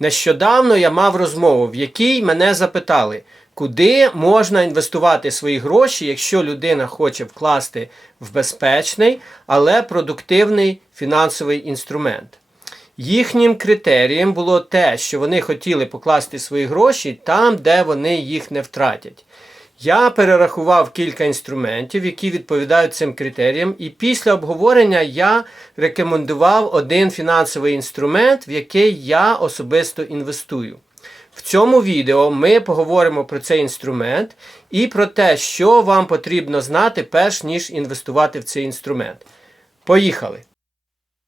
Нещодавно я мав розмову, в якій мене запитали, куди можна інвестувати свої гроші, якщо людина хоче вкласти в безпечний, але продуктивний фінансовий інструмент. Їхнім критерієм було те, що вони хотіли покласти свої гроші там, де вони їх не втратять. Я перерахував кілька інструментів, які відповідають цим критеріям, і після обговорення я рекомендував один фінансовий інструмент, в який я особисто інвестую. В цьому відео ми поговоримо про цей інструмент і про те, що вам потрібно знати, перш ніж інвестувати в цей інструмент. Поїхали!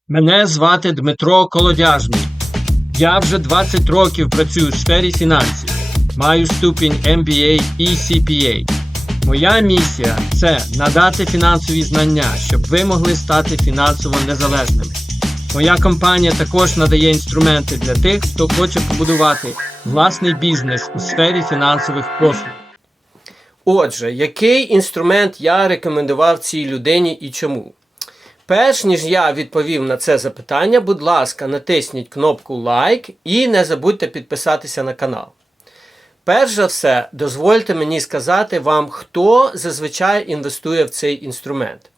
Мене звати Дмитро Колодяжний. Я вже 20 років працюю в сфері фінансів. Маю ступінь MBA і CPA. Моя місія це надати фінансові знання, щоб ви могли стати фінансово незалежними. Моя компанія також надає інструменти для тих, хто хоче побудувати власний бізнес у сфері фінансових послуг. Отже, який інструмент я рекомендував цій людині і чому? Перш ніж я відповів на це запитання, будь ласка, натисніть кнопку лайк і не забудьте підписатися на канал. Перш за все, дозвольте мені сказати вам, хто зазвичай інвестує в цей інструмент.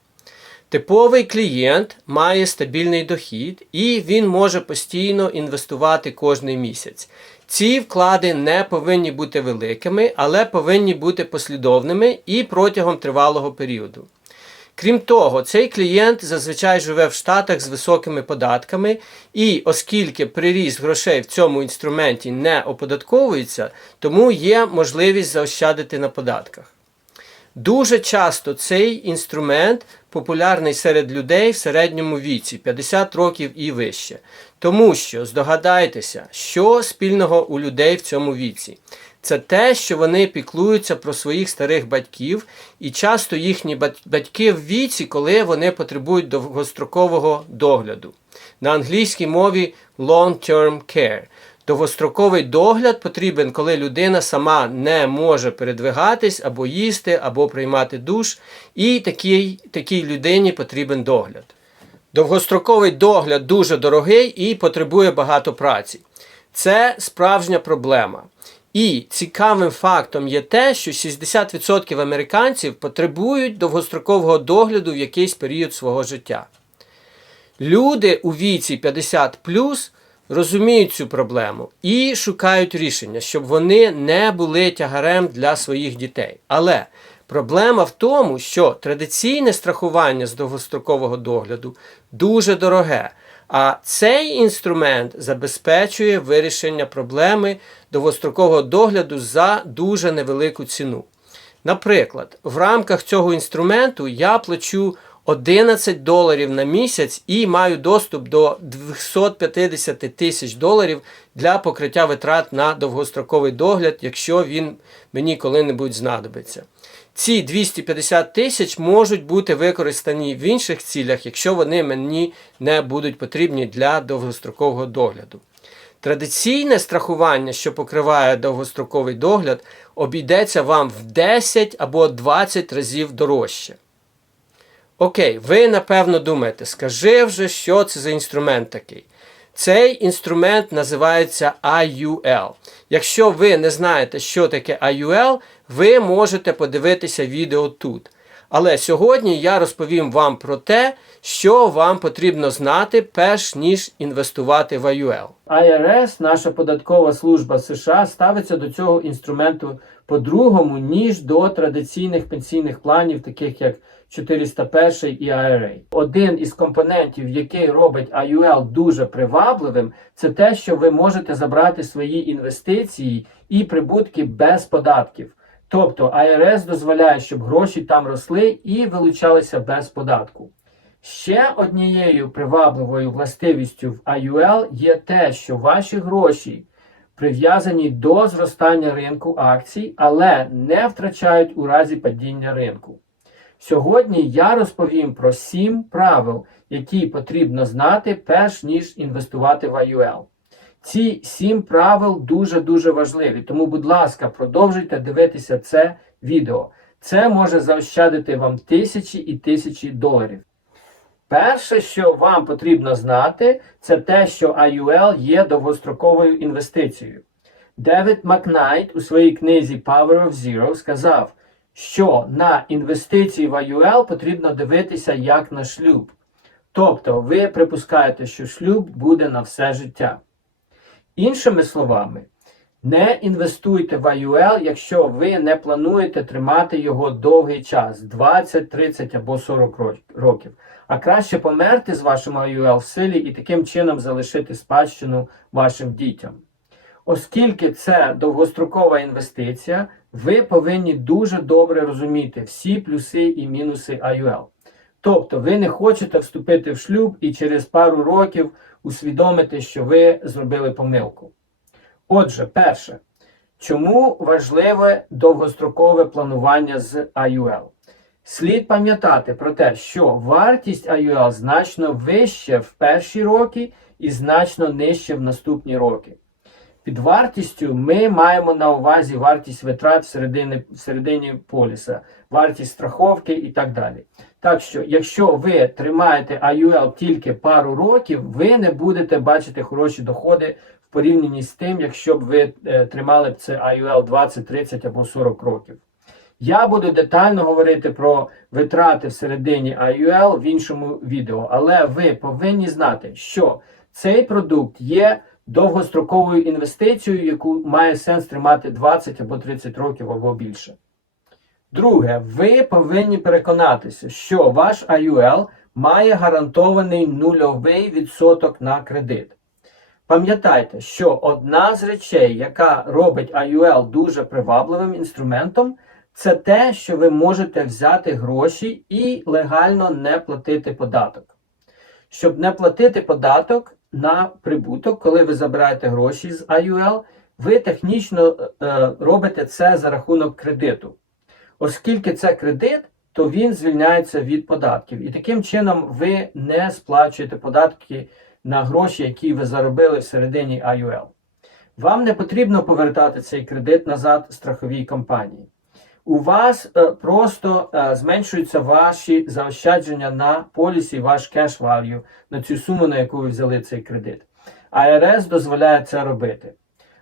Типовий клієнт має стабільний дохід і він може постійно інвестувати кожний місяць. Ці вклади не повинні бути великими, але повинні бути послідовними і протягом тривалого періоду. Крім того, цей клієнт зазвичай живе в Штатах з високими податками, і оскільки приріст грошей в цьому інструменті не оподатковується, тому є можливість заощадити на податках. Дуже часто цей інструмент популярний серед людей в середньому віці 50 років і вище. Тому що здогадайтеся, що спільного у людей в цьому віці. Це те, що вони піклуються про своїх старих батьків, і часто їхні батьки в віці, коли вони потребують довгострокового догляду. На англійській мові long-term care. Довгостроковий догляд потрібен, коли людина сама не може передвигатись або їсти, або приймати душ, і такій, такій людині потрібен догляд. Довгостроковий догляд дуже дорогий і потребує багато праці. Це справжня проблема. І цікавим фактом є те, що 60% американців потребують довгострокового догляду в якийсь період свого життя. Люди у віці 50 розуміють цю проблему і шукають рішення, щоб вони не були тягарем для своїх дітей. Але проблема в тому, що традиційне страхування з довгострокового догляду дуже дороге. А цей інструмент забезпечує вирішення проблеми довгострокового догляду за дуже невелику ціну. Наприклад, в рамках цього інструменту я плачу 11 доларів на місяць і маю доступ до 250 тисяч доларів для покриття витрат на довгостроковий догляд, якщо він мені коли-небудь знадобиться. Ці 250 тисяч можуть бути використані в інших цілях, якщо вони мені не будуть потрібні для довгострокового догляду. Традиційне страхування, що покриває довгостроковий догляд, обійдеться вам в 10 або 20 разів дорожче. Окей, ви напевно думаєте, скажи вже, що це за інструмент такий. Цей інструмент називається IUL. Якщо ви не знаєте, що таке IUL, ви можете подивитися відео тут. Але сьогодні я розповім вам про те, що вам потрібно знати, перш ніж інвестувати в IUL. IRS, наша податкова служба США, ставиться до цього інструменту по-другому, ніж до традиційних пенсійних планів, таких як 401 і IRA. Один із компонентів, який робить IUL дуже привабливим, це те, що ви можете забрати свої інвестиції і прибутки без податків. Тобто IRS дозволяє, щоб гроші там росли і вилучалися без податку. Ще однією привабливою властивістю в IUL є те, що ваші гроші прив'язані до зростання ринку акцій, але не втрачають у разі падіння ринку. Сьогодні я розповім про 7 правил, які потрібно знати, перш ніж інвестувати в IUL. Ці 7 правил дуже-дуже важливі, тому, будь ласка, продовжуйте дивитися це відео. Це може заощадити вам тисячі і тисячі доларів. Перше, що вам потрібно знати, це те, що IUL є довгостроковою інвестицією. Девід Макнайт у своїй книзі Power of Zero сказав, що на інвестиції в IUL потрібно дивитися як на шлюб. Тобто ви припускаєте, що шлюб буде на все життя. Іншими словами, не інвестуйте в IUL, якщо ви не плануєте тримати його довгий час 20, 30 або 40 років. А краще померти з вашим IUL в силі і таким чином залишити спадщину вашим дітям. Оскільки це довгострокова інвестиція, ви повинні дуже добре розуміти всі плюси і мінуси IUL. Тобто ви не хочете вступити в шлюб і через пару років усвідомити, що ви зробили помилку. Отже, перше, чому важливе довгострокове планування з IUL? Слід пам'ятати про те, що вартість IUL значно вище в перші роки і значно нижче в наступні роки. Під вартістю ми маємо на увазі вартість витрат всередині, всередині поліса, вартість страховки і так далі. Так що, якщо ви тримаєте IUL тільки пару років, ви не будете бачити хороші доходи в порівнянні з тим, якщо б ви е, тримали б це IUL 20, 30 або 40 років. Я буду детально говорити про витрати всередині IUL в іншому відео, але ви повинні знати, що цей продукт є довгостроковою інвестицією, яку має сенс тримати 20 або 30 років або більше. Друге, ви повинні переконатися, що ваш IUL має гарантований нульовий відсоток на кредит. Пам'ятайте, що одна з речей, яка робить IUL дуже привабливим інструментом, це те, що ви можете взяти гроші і легально не платити податок. Щоб не платити податок на прибуток, коли ви забираєте гроші з IUL, ви технічно е, робите це за рахунок кредиту. Оскільки це кредит, то він звільняється від податків. І таким чином ви не сплачуєте податки на гроші, які ви заробили всередині IUL. Вам не потрібно повертати цей кредит назад страховій компанії. У вас е, просто е, зменшуються ваші заощадження на полісі, ваш cash value, на цю суму, на яку ви взяли цей кредит. АРС дозволяє це робити.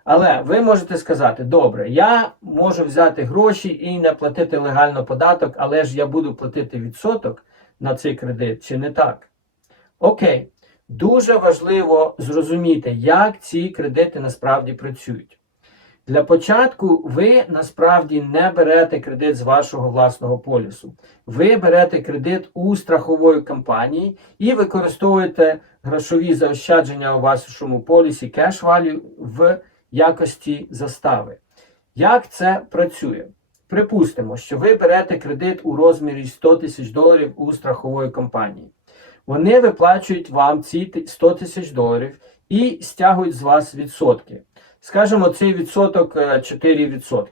Але ви можете сказати, добре, я можу взяти гроші і не платити легально податок, але ж я буду платити відсоток на цей кредит, чи не так? Окей, дуже важливо зрозуміти, як ці кредити насправді працюють. Для початку ви насправді не берете кредит з вашого власного полісу. Ви берете кредит у страхової компанії і використовуєте грошові заощадження у вашому полісі cash value в якості застави. Як це працює? Припустимо, що ви берете кредит у розмірі 100 тисяч доларів у страхової компанії. Вони виплачують вам ці 100 тисяч доларів і стягують з вас відсотки. Скажімо, цей відсоток е, 4%.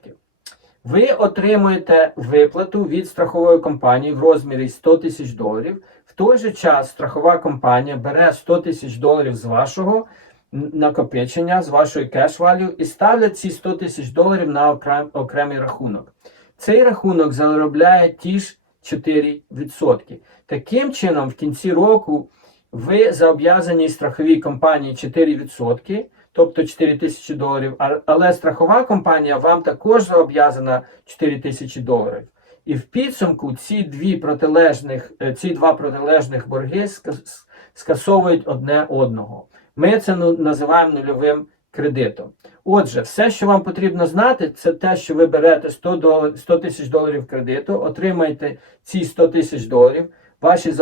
Ви отримуєте виплату від страхової компанії в розмірі 100 тисяч доларів. В той же час страхова компанія бере 100 тисяч доларів з вашого накопичення, з вашої value і ставлять ці 100 тисяч доларів на окрем, окремий рахунок. Цей рахунок заробляє ті ж 4%. Таким чином, в кінці року ви зобов'язані страховій компанії 4%, тобто 4 тисячі доларів, але страхова компанія вам також зобов'язана 4 тисячі доларів. І в підсумку ці дві протилежних, е, ці два протилежних борги скасовують одне одного. Ми це ну- називаємо нульовим кредитом. Отже, все, що вам потрібно знати, це те, що ви берете 100 тисяч доларів кредиту, отримаєте ці 100 тисяч доларів, ваші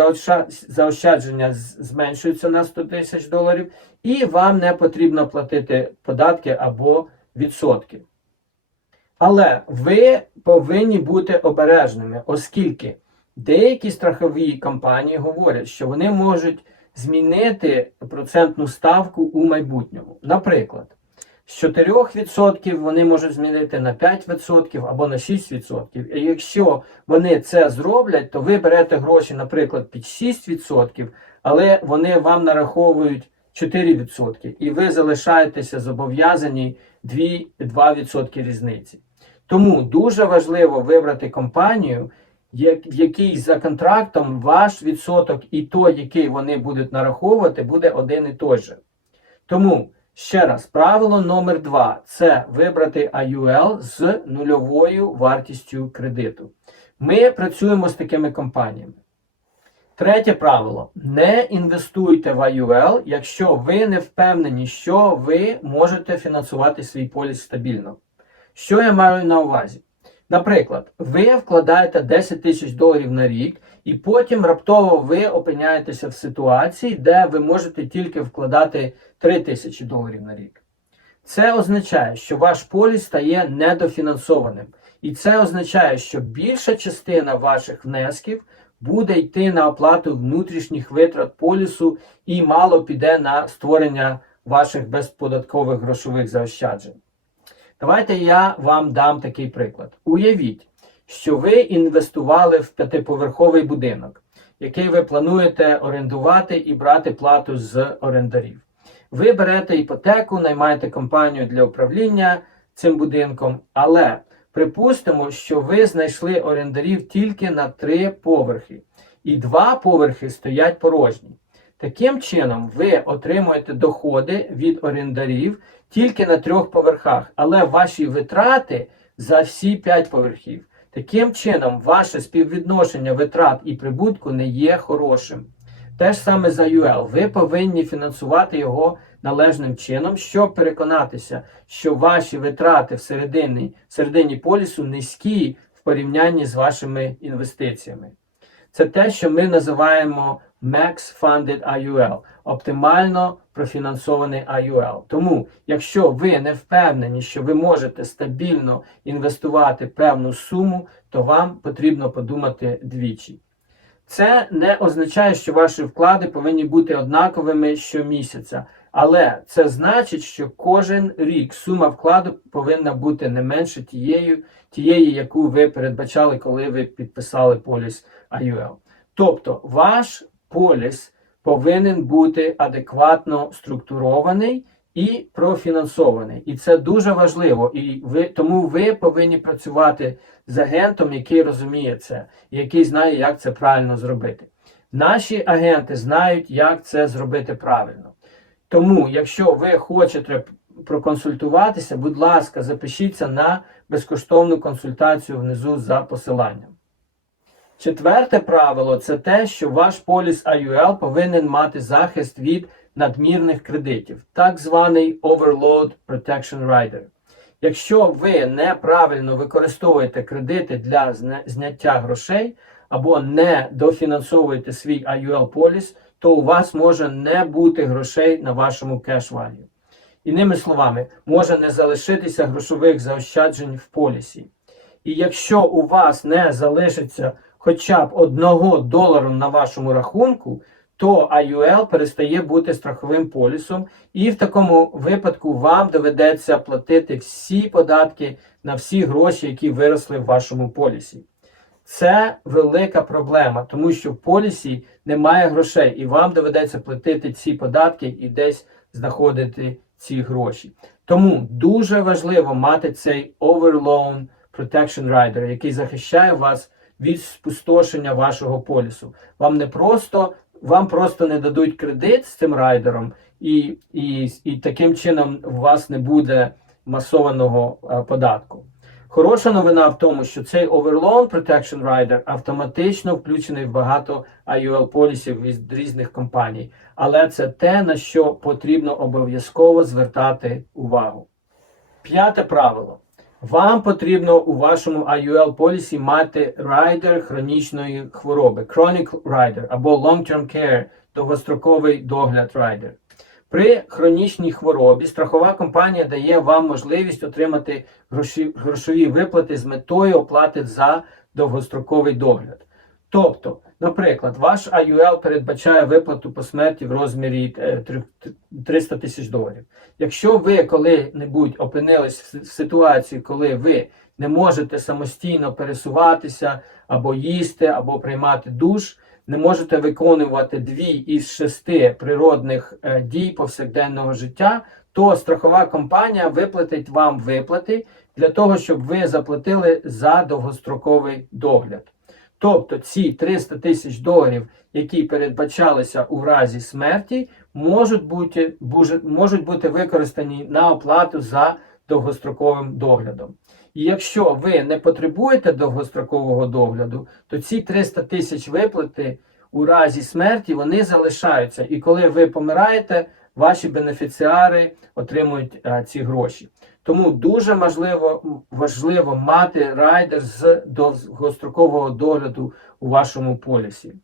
заощадження зменшуються на 100 тисяч доларів, і вам не потрібно платити податки або відсотки. Але ви повинні бути обережними, оскільки деякі страхові компанії говорять, що вони можуть змінити процентну ставку у майбутньому. Наприклад, з 4% вони можуть змінити на 5% або на 6%. І якщо вони це зроблять, то ви берете гроші, наприклад, під 6%, але вони вам нараховують 4%, і ви залишаєтеся зобов'язані 2, 2% різниці. Тому дуже важливо вибрати компанію, в який за контрактом ваш відсоток і той, який вони будуть нараховувати, буде один і той же. Тому ще раз, правило номер два це вибрати IUL з нульовою вартістю кредиту. Ми працюємо з такими компаніями. Третє правило: не інвестуйте в IUL, якщо ви не впевнені, що ви можете фінансувати свій поліс стабільно. Що я маю на увазі? Наприклад, ви вкладаєте 10 тисяч доларів на рік, і потім раптово ви опиняєтеся в ситуації, де ви можете тільки вкладати 3 тисячі доларів на рік. Це означає, що ваш поліс стає недофінансованим. І це означає, що більша частина ваших внесків буде йти на оплату внутрішніх витрат полісу і мало піде на створення ваших безподаткових грошових заощаджень. Давайте я вам дам такий приклад. Уявіть, що ви інвестували в п'ятиповерховий будинок, який ви плануєте орендувати і брати плату з орендарів. Ви берете іпотеку, наймаєте компанію для управління цим будинком, але припустимо, що ви знайшли орендарів тільки на три поверхи, і два поверхи стоять порожні. Таким чином, ви отримуєте доходи від орендарів тільки на трьох поверхах, але ваші витрати за всі п'ять поверхів. Таким чином, ваше співвідношення витрат і прибутку не є хорошим. Те ж саме за UL. Ви повинні фінансувати його належним чином, щоб переконатися, що ваші витрати всередині, всередині полісу низькі в порівнянні з вашими інвестиціями. Це те, що ми називаємо Max Funded IUL, оптимально профінансований IUL. Тому, якщо ви не впевнені, що ви можете стабільно інвестувати певну суму, то вам потрібно подумати двічі. Це не означає, що ваші вклади повинні бути однаковими щомісяця, але це значить, що кожен рік сума вкладу повинна бути не менше тією, тієї, яку ви передбачали, коли ви підписали поліс IUL. Тобто ваш поліс повинен бути адекватно структурований і профінансований. І це дуже важливо. І ви, тому ви повинні працювати з агентом, який розуміє це, який знає, як це правильно зробити. Наші агенти знають, як це зробити правильно. Тому, якщо ви хочете проконсультуватися, будь ласка, запишіться на безкоштовну консультацію внизу за посиланням. Четверте правило це те, що ваш поліс IUL повинен мати захист від надмірних кредитів, так званий Overload Protection Rider. Якщо ви неправильно використовуєте кредити для зняття грошей або не дофінансовуєте свій IUL поліс, то у вас може не бути грошей на вашому кеш value. Іними словами, може не залишитися грошових заощаджень в полісі. І якщо у вас не залишиться хоча б одного долару на вашому рахунку, то IUL перестає бути страховим полісом, і в такому випадку вам доведеться платити всі податки на всі гроші, які виросли в вашому полісі. Це велика проблема, тому що в полісі немає грошей, і вам доведеться платити ці податки і десь знаходити ці гроші. Тому дуже важливо мати цей Overloan Protection Rider, який захищає вас від спустошення вашого полісу. Вам не просто вам просто не дадуть кредит з цим райдером, і, і, і таким чином у вас не буде масованого е, податку. Хороша новина в тому, що цей Overloan Protection Rider автоматично включений в багато IUL полісів від різних компаній, але це те, на що потрібно обов'язково звертати увагу. П'яте правило. Вам потрібно у вашому IUL полісі мати райдер хронічної хвороби, chronic rider або long-term care, довгостроковий догляд райдер. При хронічній хворобі страхова компанія дає вам можливість отримати грошові виплати з метою оплати за довгостроковий догляд. Тобто, наприклад, ваш IUL передбачає виплату по смерті в розмірі е, три- 300 тисяч доларів. Якщо ви коли-небудь опинились в ситуації, коли ви не можете самостійно пересуватися або їсти, або приймати душ, не можете виконувати дві із шести природних е, дій повсякденного життя, то страхова компанія виплатить вам виплати для того, щоб ви заплатили за довгостроковий догляд. Тобто ці 300 тисяч доларів, які передбачалися у разі смерті, можуть бути, можуть бути використані на оплату за довгостроковим доглядом. І якщо ви не потребуєте довгострокового догляду, то ці 300 тисяч виплати у разі смерті вони залишаються. І коли ви помираєте, ваші бенефіціари отримують е, ці гроші. Тому дуже важливо, важливо мати райдер з довгострокового догляду у вашому полісі.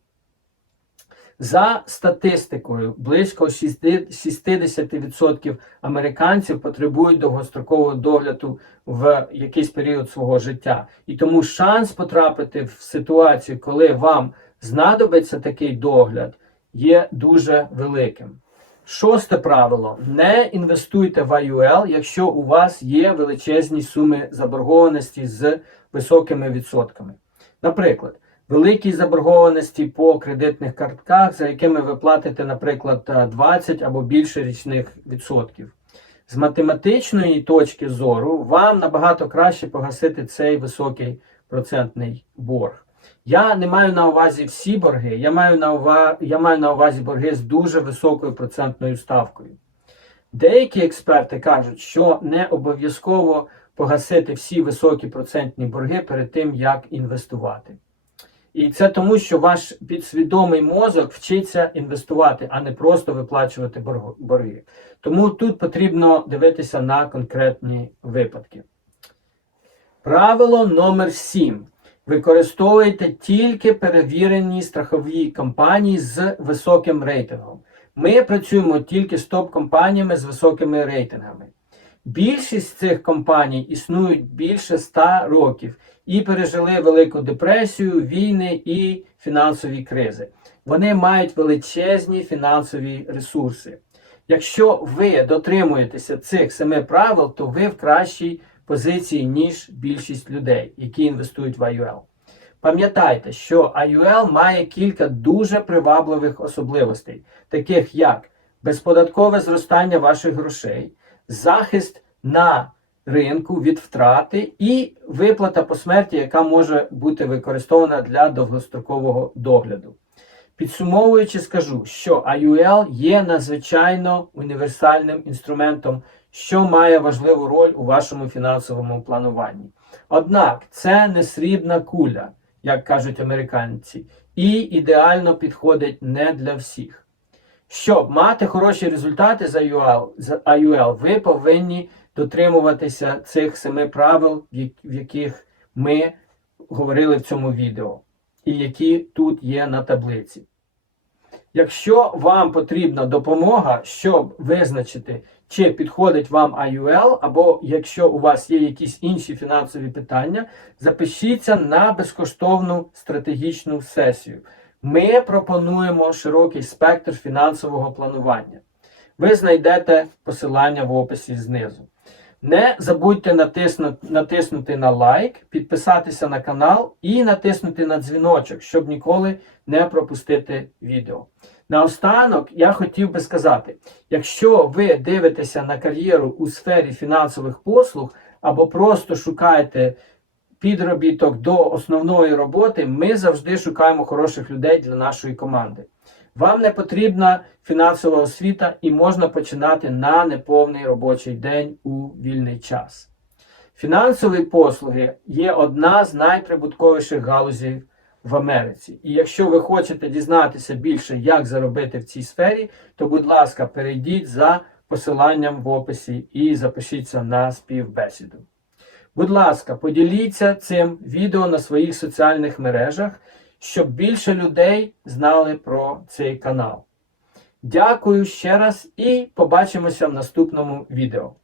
За статистикою, близько 60 60% американців потребують довгострокового догляду в якийсь період свого життя. І тому шанс потрапити в ситуацію, коли вам знадобиться такий догляд, є дуже великим. Шосте правило: не інвестуйте в IUL, якщо у вас є величезні суми заборгованості з високими відсотками. Наприклад, великі заборгованості по кредитних картках, за якими ви платите, наприклад, е, 20 або більше річних відсотків. З математичної точки зору вам набагато краще погасити цей високий процентний борг. Я не маю на увазі всі борги, я маю на увазі, я маю на увазі борги з дуже високою процентною ставкою. Деякі експерти кажуть, що не обов'язково погасити всі високі процентні борги перед тим, як інвестувати. І це тому, що ваш підсвідомий мозок вчиться інвестувати, а не просто виплачувати борги. Тому тут потрібно дивитися на конкретні випадки. Правило номер 7. Використовуйте тільки перевірені страхові компанії з високим рейтингом. Ми працюємо тільки з топ-компаніями з високими рейтингами. Більшість цих компаній існують більше 100 років і пережили Велику депресію, війни і фінансові кризи. Вони мають величезні фінансові ресурси. Якщо ви дотримуєтеся цих семи правил, то ви в кращій позиції, ніж більшість людей, які інвестують в IUL. Пам'ятайте, що IUL має кілька дуже привабливих особливостей, таких як безподаткове зростання ваших грошей, захист на ринку від втрати і виплата по смерті, яка може бути використована для довгострокового догляду. Підсумовуючи, скажу, що IUL є надзвичайно універсальним інструментом, що має важливу роль у вашому фінансовому плануванні. Однак це не срібна куля, як кажуть американці, і ідеально підходить не для всіх. Щоб мати хороші результати з IUL, з IUL ви повинні дотримуватися цих семи правил, в яких ми говорили в цьому відео, і які тут є на таблиці. Якщо вам потрібна допомога, щоб визначити, чи підходить вам IUL, або якщо у вас є якісь інші фінансові питання, запишіться на безкоштовну стратегічну сесію. Ми пропонуємо широкий спектр фінансового планування. Ви знайдете посилання в описі знизу. Не забудьте натиснути, натиснути на лайк, підписатися на канал і натиснути на дзвіночок, щоб ніколи не пропустити відео. Наостанок я хотів би сказати: якщо ви дивитеся на кар'єру у сфері фінансових послуг або просто шукаєте підробіток до основної роботи, ми завжди шукаємо хороших людей для нашої команди. Вам не потрібна фінансова освіта і можна починати на неповний робочий день у вільний час. Фінансові послуги є одна з найприбутковіших галузей в Америці. І якщо ви хочете дізнатися більше, як заробити в цій сфері, то, будь ласка, перейдіть за посиланням в описі і запишіться на співбесіду. Будь ласка, поділіться цим відео на своїх соціальних мережах, щоб більше людей знали про цей канал. Дякую ще раз і побачимося в наступному відео.